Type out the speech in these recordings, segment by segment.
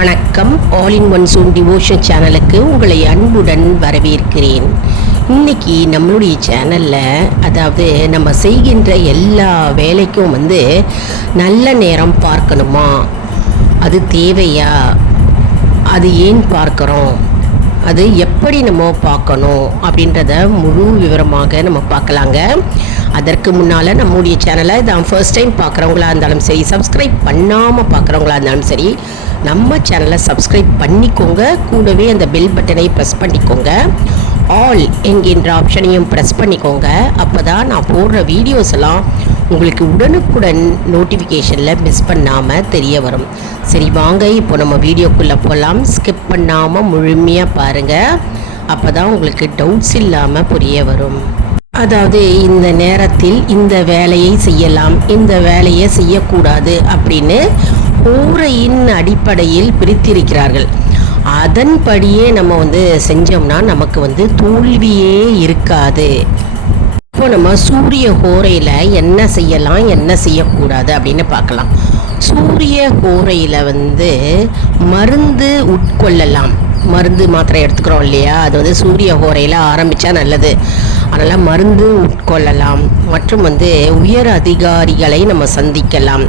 வணக்கம். All in one soon devotion சேனலுக்கு உங்களை அன்புடன் வரவேற்கிறேன். இன்னைக்கு நம்மளுடைய சேனலில் அதாவது நம்ம செய்கின்ற எல்லா வேலைக்கும் நல்ல நேரம் பார்க்கணுமா, அது தேவையா, அது ஏன் பார்க்குறோம், அது எப்படி நம்ம பார்க்கணும் அப்படின்றத முழு விவரமாக நம்ம பார்க்கலாங்க. அதற்கு முன்னால் நம்முடைய சேனலை தான் ஃபர்ஸ்ட் டைம் பார்க்குறவங்களா இருந்தாலும் சரி, சப்ஸ்கிரைப் பண்ணாமல் பார்க்குறவங்களா இருந்தாலும் சரி, நம்ம சேனலை சப்ஸ்கிரைப் பண்ணிக்கோங்க. கூடவே அந்த பெல் பட்டனை ப்ரெஸ் பண்ணிக்கோங்க. ஆல் என்கின்ற ஆப்ஷனையும் ப்ரெஸ் பண்ணிக்கோங்க. அப்போ தான் நான் போடுற வீடியோஸ் எல்லாம் உங்களுக்கு உடனுக்குடன் நோட்டிஃபிகேஷனில் மிஸ் பண்ணாமல் தெரிய வரும். சரி வாங்க, இப்போ நம்ம வீடியோக்குள்ளே போகலாம். ஸ்கிப் பண்ணாமல் முழுமையாக பாருங்கள். அப்போ தான் உங்களுக்கு டவுட்ஸ் இல்லாமல் புரிய வரும். அதாவது இந்த நேரத்தில் இந்த வேலையை செய்யலாம், இந்த வேலையை செய்யக்கூடாது அப்படின்னு ஊரையின் அடிப்படையில் பிரித்திருக்கிறார்கள். அதன்படியே நம்ம செஞ்சோம்னா நமக்கு தோல்வியே இருக்காது. இப்போ நம்ம சூரிய ஹோரையில் என்ன செய்யலாம், என்ன செய்யக்கூடாது அப்படின்னு பார்க்கலாம். சூரிய ஹோரையில் மருந்து உட்கொள்ளலாம். மருந்து மாத்திரை எடுத்துக்கிறோம் இல்லையா, அது சூரிய ஹோரையில் ஆரம்பித்தா நல்லது. அதனால் மருந்து உட்கொள்ளலாம். மற்றும் உயர் அதிகாரிகளை நம்ம சந்திக்கலாம்.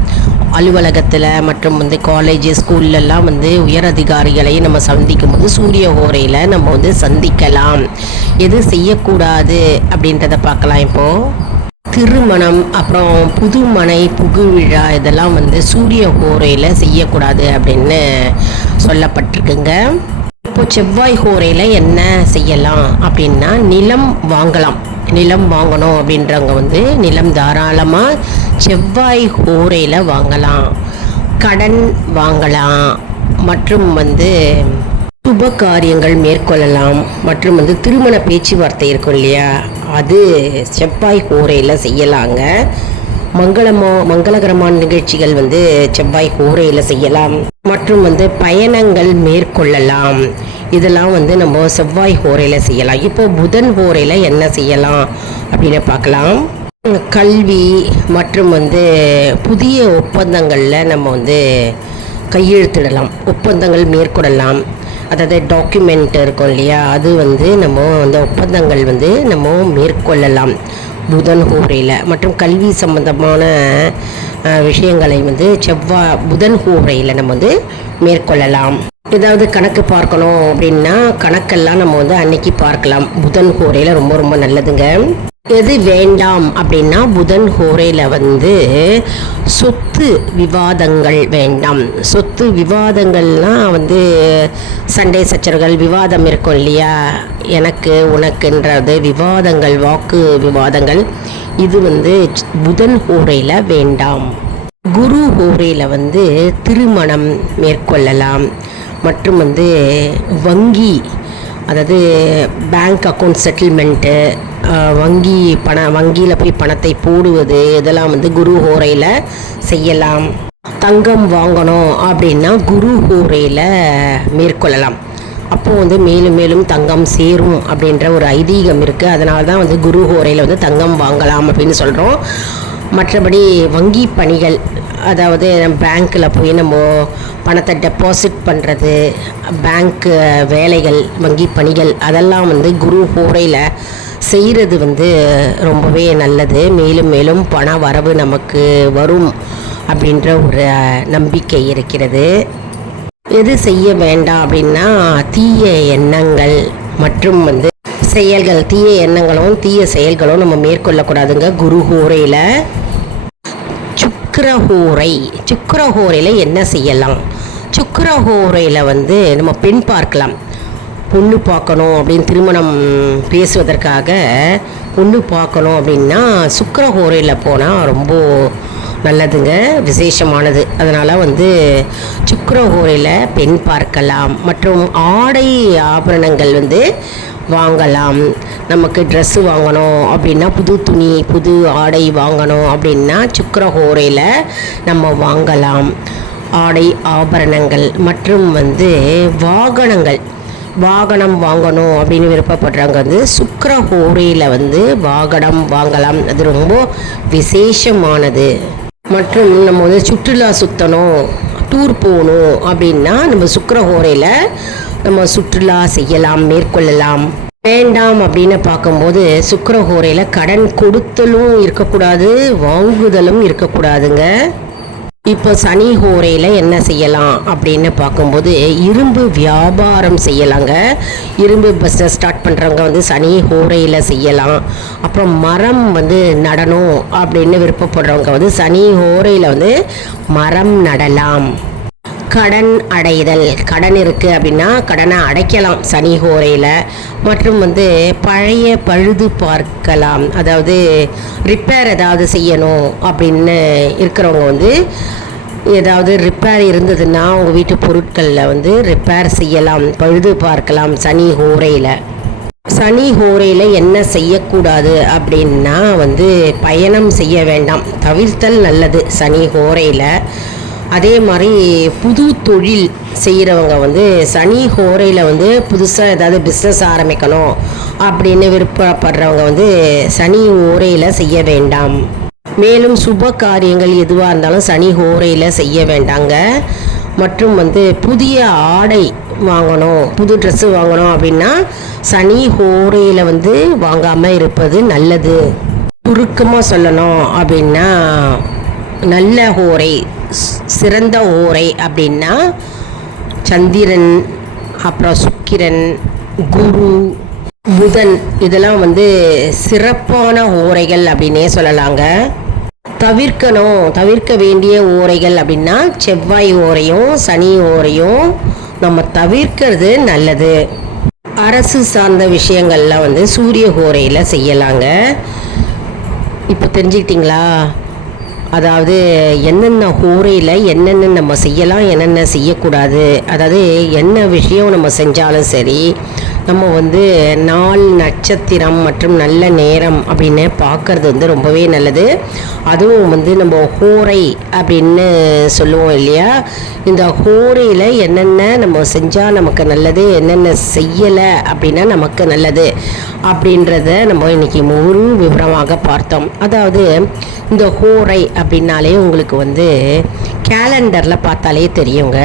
அலுவலகத்தில் மற்றும் காலேஜ் ஸ்கூல்லலாம் உயர் அதிகாரிகளை நம்ம சந்திக்கும் போது சூரிய ஹோரையில் நம்ம சந்திக்கலாம். எது செய்யக்கூடாது அப்படின்றத பார்க்கலாம். இப்போது திருமணம், அப்புறம் புதுமனை புகுவிழா, இதெல்லாம் சூரிய ஹோரையில் செய்யக்கூடாது அப்படின்னு சொல்லப்பட்டிருக்குங்க. இப்போ செவ்வாய் ஹோரையில் என்ன செய்யலாம் அப்படின்னா, நிலம் வாங்கலாம். நிலம் வாங்கணும் அப்படின்றவங்க நிலம் தாராளமாக செவ்வாய் ஹோரையில் வாங்கலாம். கடன் வாங்கலாம். மற்றும் சுப காரியங்கள் மேற்கொள்ளலாம். மற்றும் திருமண பேச்சுவார்த்தை இருக்கும் இல்லையா, அது செவ்வாய் ஹோரையில் செய்யலாங்க. மங்களகரமான நிகழ்ச்சிகள் செவ்வாய் ஹோரையில் செய்யலாம். மற்றும் பயணங்கள் மேற்கொள்ளலாம். இதெல்லாம் நம்ம செவ்வாய் ஹோரையில் செய்யலாம். இப்போ புதன் ஹோரையில் என்ன செய்யலாம் அப்படின்னு பார்க்கலாம். கல்வி மற்றும் புதிய ஒப்பந்தங்களில் நம்ம கையெழுத்திடலாம். ஒப்பந்தங்கள் மேற்கொள்ளலாம். அதாவது டாக்குமெண்ட் இருக்கும் இல்லையா, அது நம்ம ஒப்பந்தங்கள் நம்ம மேற்கொள்ளலாம் புதன் ஹோரையில். மற்றும் கல்வி சம்பந்தமான விஷயங்களை புதன் ஹோரையில் நம்ம மேற்கொள்ளலாம். ஏதாவது கணக்கு பார்க்கணும் அப்படின்னா கணக்கெல்லாம் நம்ம அன்னைக்கு பார்க்கலாம். புதன் ஹோரையில் ரொம்ப ரொம்ப நல்லதுங்க. எது வேண்டாம் அப்படின்னா, புதன் ஹோரையில் சொத்து விவாதங்கள் வேண்டாம். சொத்து விவாதங்கள்லாம் சண்டை சச்சரவுகள் விவாதம் இருக்கும் இல்லையா, எனக்கு உனக்குன்றது விவாதங்கள், வாக்கு விவாதங்கள், இது புதன் ஹோரையில் வேண்டாம். குரு ஹோரையில் திருமணம் மேற்கொள்ளலாம். மற்றும் வங்கி, அதாவது பேங்க் அக்கௌண்ட் செட்டில்மெண்ட்டு, வங்கியில் போய் பணத்தை போடுவது, இதெல்லாம் குரு ஹோரையில் செய்யலாம். தங்கம் வாங்கணும் அப்படின்னா குரு ஹோரையில் மேற்கொள்ளலாம். அப்போது மேலும் மேலும் தங்கம் சேரும் அப்படின்ற ஒரு ஐதீகம் இருக்குது. அதனால தான் குரு ஹோரையில் தங்கம் வாங்கலாம் அப்படின்னு சொல்கிறோம். மற்றபடி வங்கி பணிகள், அதாவது பேங்க்கில் போய் நம்ம பணத்தை டெபாசிட் பண்ணுறது, பேங்க் வேலைகள், வங்கி பணிகள், அதெல்லாம் குரு ஹோரையில் செய்கிறது ரொம்பவே நல்லது. மேலும் மேலும் பண வரவு நமக்கு வரும் அப்படின்ற ஒரு நம்பிக்கை இருக்கிறது. எது செய்ய வேண்டாம் அப்படின்னா, தீய எண்ணங்கள் மற்றும் செயல்கள், தீய எண்ணங்களும் தீய செயல்களும் நம்ம மேற்கொள்ளக்கூடாதுங்க குரு ஹோரையில். சுக்கிரஹோரையில் என்ன செய்யலாம்? சுக்கிரஹோரையில் நம்ம பெண் பார்க்கலாம். பொண்ணு பார்க்கணும் அப்படின்னு திருமணம் பேசுவதற்காக பொண்ணு பார்க்கணும் அப்படின்னா சுக்கிரஹோரையில் போனால் ரொம்ப நல்லதுங்க, விசேஷமானது. அதனால் சுக்கிரஹோரையில் பெண் பார்க்கலாம். மற்றும் ஆடை ஆபரணங்கள் வாங்கலாம். நமக்கு ட்ரெஸ்ஸு வாங்கணும் அப்படின்னா, புது துணி, புது ஆடை வாங்கணும் அப்படின்னா சுக்கிரஹோரையில் நம்ம வாங்கலாம். ஆடை ஆபரணங்கள் மற்றும் வாகனம் வாங்கணும் அப்படின்னு விருப்பப்படுறவங்க சுக்கிரஹோரையில் வாகனம் வாங்கலாம். அது ரொம்ப விசேஷமானது. மற்றும் நம்ம சுற்றுலா சுற்றணும், டூர் போகணும் அப்படின்னா நம்ம சுக்கிரஹோரையில் நம்ம சுற்றுலா செய்யலாம், மேற்கொள்ளலாம். வேண்டாம் அப்படின்னு பார்க்கும்போது சுக்கிரஹோரையில் கடன் கொடுத்தலும் இருக்கக்கூடாது, வாங்குதலும் இருக்கக்கூடாதுங்க. இப்போ சனி ஹோரையில் என்ன செய்யலாம் அப்படின்னு பார்க்கும்போது இரும்பு வியாபாரம் செய்யலாங்க. இரும்பு பிஸ்னஸ் ஸ்டார்ட் பண்ணுறவங்க வந்து சனி ஹோரையில் செய்யலாம். அப்புறம் மரம் வந்து நடணும் அப்படின்னு விருப்பப்படுறவங்க வந்து சனி ஹோரையில் வந்து மரம் நடலாம். கடன் அடைதல், கடன் இருக்குது அப்படின்னா கடனை அடைக்கலாம் சனி ஹோரையில். மற்றும் வந்து பழைய பழுது பார்க்கலாம், அதாவது ரிப்பேர் ஏதாவது செய்யணும் அப்படின்னு இருக்கிறவங்க வந்து ஏதாவது ரிப்பேர் இருந்ததுன்னா உங்கள் வீட்டு பொருட்களில் வந்து ரிப்பேர் செய்யலாம், பழுது பார்க்கலாம் சனி ஹோரையில். சனி ஹோரையில் என்ன செய்யக்கூடாது அப்படின்னா வந்து பயணம் செய்ய வேண்டாம், தவிர்த்தல் நல்லது சனி ஹோரையில். அதே மாதிரி புது தொழில் செய்கிறவங்க வந்து சனி ஹோரையில் வந்து புதுசாக ஏதாவது பிஸ்னஸ் ஆரம்பிக்கணும் அப்படின்னு விருப்பப்படுறவங்க வந்து சனி ஹோரையில் செய்ய வேண்டாம். மேலும் சுப காரியங்கள் எதுவாக இருந்தாலும் சனி ஹோரையில் செய்ய வேண்டாங்க. மற்றும் வந்து புதிய ஆடை வாங்கணும், புது ட்ரெஸ்ஸு வாங்கணும் அப்படின்னா சனி ஹோரையில் வந்து வாங்காமல் இருப்பது நல்லது. சுருக்கமாக சொல்லணும் அப்படின்னா நல்ல ஹோரை, சிறந்த ஹோரை அப்படின்னா சந்திரன், அப்புறம் சுக்கிரன், குரு, புதன், இதெல்லாம் வந்து சிறப்பான ஓரைகள் அப்படின்னே சொல்லலாங்க. தவிர்க்க வேண்டிய ஓரைகள் அப்படின்னா செவ்வாய் ஓரையும் சனி ஓரையும் நம்ம தவிர்க்கிறது நல்லது. அரசு சார்ந்த விஷயங்கள்லாம் வந்து சூரிய ஓரையில் செய்யலாங்க. இப்போ தெரிஞ்சுக்கிட்டிங்களா? அதாவது என்னென்ன ஹோரையில் என்னென்ன நம்ம செய்யலாம், என்னென்ன செய்யக்கூடாது. அதாவது என்ன விஷயம் நம்ம செஞ்சாலும் சரி, நம்ம வந்து நாள், நட்சத்திரம் மற்றும் நல்ல நேரம் அப்படின்னு பார்க்கறது வந்து ரொம்பவே நல்லது. அதுவும் வந்து நம்ம ஹோரை அப்படின்னு சொல்லுவோம் இல்லையா, இந்த ஹோரையில் என்னென்ன நம்ம செஞ்சால் நமக்கு நல்லது, என்னென்ன செய்யலை அப்படின்னா நமக்கு நல்லது அப்படின்றத நம்ம இன்றைக்கி முழு விவரமாக பார்த்தோம். அதாவது இந்த ஹோரை அப்படின்னாலே உங்களுக்கு வந்து கேலண்டரில் பார்த்தாலே தெரியுங்க.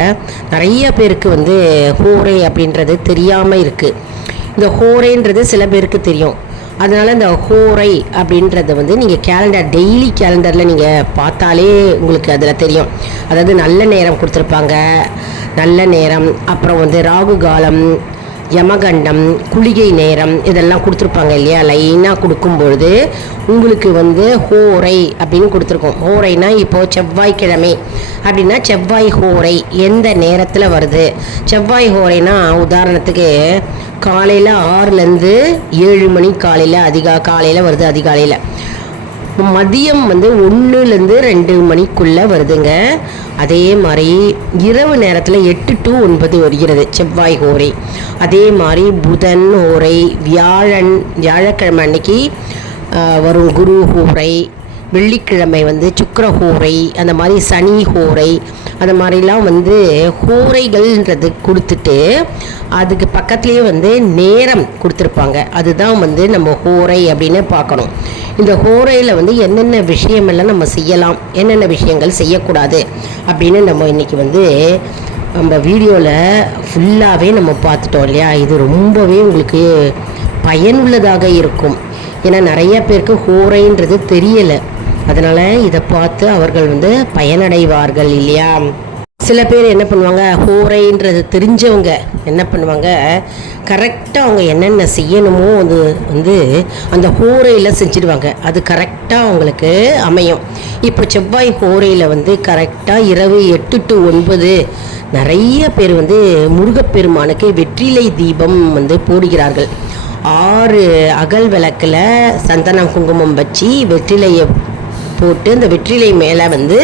நிறைய பேருக்கு வந்து ஹோரை அப்படின்றது தெரியாமல் இருக்குது. இந்த ஹோரைன்றது சில பேருக்கு தெரியும். அதனால் இந்த ஹோரை அப்படின்றத வந்து நீங்கள் கேலண்டர், டெய்லி கேலண்டரில் நீங்கள் பார்த்தாலே உங்களுக்கு அதில் தெரியும். அதாவது நல்ல நேரம் கொடுத்துருப்பாங்க, நல்ல நேரம், அப்புறம் வந்து ராகு காலம், யமகண்டம், குளிகை நேரம், இதெல்லாம் கொடுத்துருப்பாங்க இல்லையா. லைனாக கொடுக்கும்பொழுது உங்களுக்கு வந்து ஹோரை அப்படின்னு கொடுத்துருக்கோம். ஹோரைனா இப்போது செவ்வாய்க்கிழமை அப்படின்னா செவ்வாய் ஹோரை எந்த நேரத்தில் வருது. செவ்வாய் ஹோரைனா உதாரணத்துக்கு காலையில் 6லேருந்து 7 மணி காலையில் வருது. அதிகாலையில் மதியம் வந்து 1லேருந்து 2 மணிக்குள்ளே வருதுங்க. அதே மாதிரி இரவு நேரத்தில் 8 to 9 வருகிறது செவ்வாய் ஹோரை. அதே மாதிரி புதன் ஹோரை, வியாழக்கிழமை அன்னைக்கு வரும் குரு ஹோரை, வெள்ளிக்கிழமை வந்து சுக்கிர ஹோரை, அந்த மாதிரி சனி ஹோரை, அந்த மாதிரிலாம் வந்து ஹோரைகள்ன்றது கொடுத்துட்டு அதுக்கு பக்கத்துலேயே வந்து நேரம் கொடுத்துருப்பாங்க. அதுதான் வந்து நம்ம ஹோரை அப்படின்னு பார்க்கணும். இந்த ஹோரையில் வந்து என்னென்ன விஷயமெல்லாம் நம்ம செய்யலாம், என்னென்ன விஷயங்கள் செய்யக்கூடாது அப்படின்னு நம்ம இன்றைக்கி வந்து நம்ம வீடியோவில் ஃபுல்லாகவே நம்ம பார்த்துட்டோம் இல்லையா. இது ரொம்பவே உங்களுக்கு பயனுள்ளதாக இருக்கும். ஏன்னா நிறைய பேருக்கு ஹோரைன்றது தெரியலை. அதனால் இதை பார்த்து அவர்கள் வந்து பயனடைவார்கள் இல்லையா. சில பேர் என்ன பண்ணுவாங்க, ஹோரைன்றது தெரிஞ்சவங்க என்ன பண்ணுவாங்க, கரெக்டாக அவங்க என்னென்ன செய்யணுமோ அது வந்து அந்த ஹோரையில் செஞ்சிடுவாங்க. அது கரெக்டாக அவங்களுக்கு அமையும். இப்போ செவ்வாய் ஹோரையில் வந்து கரெக்டாக இரவு 8 to 9 நிறைய பேர் வந்து முருகப்பெருமானுக்கு வெற்றிலை தீபம் வந்து போடுகிறார்கள். 6 அகல் விளக்கில் சந்தனம் குங்குமம் வச்சு வெற்றிலையை போட்டு அந்த வெற்றிலை மேலே வந்து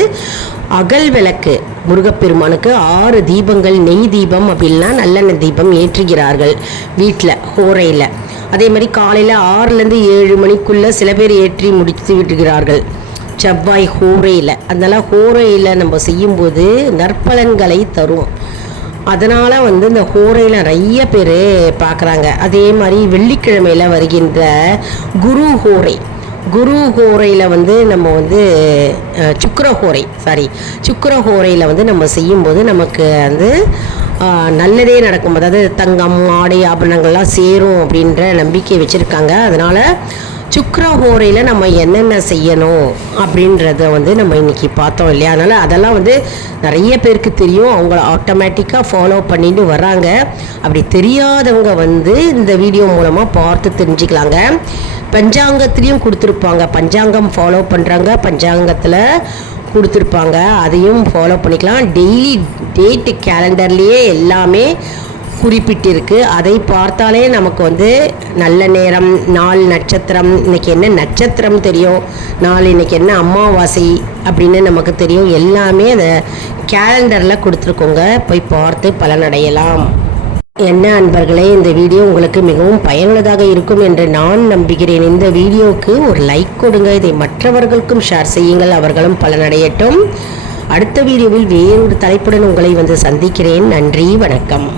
அகல் விளக்கு முருகப்பெருமானுக்கு 6 தீபங்கள், நெய் தீபம் அப்படின்னா நல்லெண்ணெய் தீபம் ஏற்றுகிறார்கள் வீட்டில் ஹோரையில். அதே மாதிரி காலையில் 6லேருந்து 7 மணிக்குள்ளே சில பேர் ஏற்றி முடித்து விட்டுகிறார்கள் செவ்வாய் ஹோரையில். அதனால் ஹோரையில் நம்ம செய்யும்போது நற்பலன்களை தரும். அதனால் வந்து இந்த ஹோரையில் நிறைய பேர் பார்க்குறாங்க. அதே மாதிரி வெள்ளிக்கிழமையில் வருகின்ற குரு ஹோரை, குரு ஹோரையில் வந்து நம்ம வந்து சுக்கிரஹோரையில் வந்து நம்ம செய்யும்போது நமக்கு வந்து நல்லதே நடக்கும். அதாவது தங்கம் ஆடை ஆபரணங்கள்லாம் சேரும் அப்படின்ற நம்பிக்கை வச்சுருக்காங்க. அதனால் சுக்கிரஹோரையில் நம்ம என்னென்ன செய்யணும் அப்படின்றத வந்து நம்ம இன்றைக்கி பார்த்தோம் இல்லையா. அதனால் அதெல்லாம் வந்து நிறைய பேருக்கு தெரியும், அவங்கள ஆட்டோமேட்டிக்காக ஃபாலோ பண்ணிட்டு வர்றாங்க. அப்படி தெரியாதவங்க வந்து இந்த வீடியோ மூலமாக பார்த்து தெரிஞ்சுக்கலாங்க. பஞ்சாங்கத்துலேயும் கொடுத்துருப்பாங்க, பஞ்சாங்கம் ஃபாலோ பண்ணுறாங்க, பஞ்சாங்கத்தில் கொடுத்துருப்பாங்க, அதையும் ஃபாலோ பண்ணிக்கலாம். டெய்லி டேட்டு கேலண்டர்லேயே எல்லாமே குறிப்பிட்டிருக்கு. அதை பார்த்தாலே நமக்கு வந்து நல்ல நேரம், நாள், நட்சத்திரம், இன்றைக்கி என்ன நட்சத்திரம் தெரியும், நாள் இன்றைக்கி என்ன அமாவாசை அப்படின்னு நமக்கு தெரியும். எல்லாமே அந்த கேலண்டரில் கொடுத்துருக்கோங்க, போய் பார்த்து பலனடையலாம். என்ன அன்பர்களே, இந்த வீடியோ உங்களுக்கு மிகவும் பயனுள்ளதாக இருக்கும் என்று நான் நம்புகிறேன். இந்த வீடியோவுக்கு ஒரு லைக் கொடுங்க, இதை மற்றவர்களுக்கும் ஷேர் செய்யுங்கள், அவர்களும் பலனடையட்டும். அடுத்த வீடியோவில் வேறொரு தலைப்புடன் உங்களை வந்து சந்திக்கிறேன். நன்றி, வணக்கம்.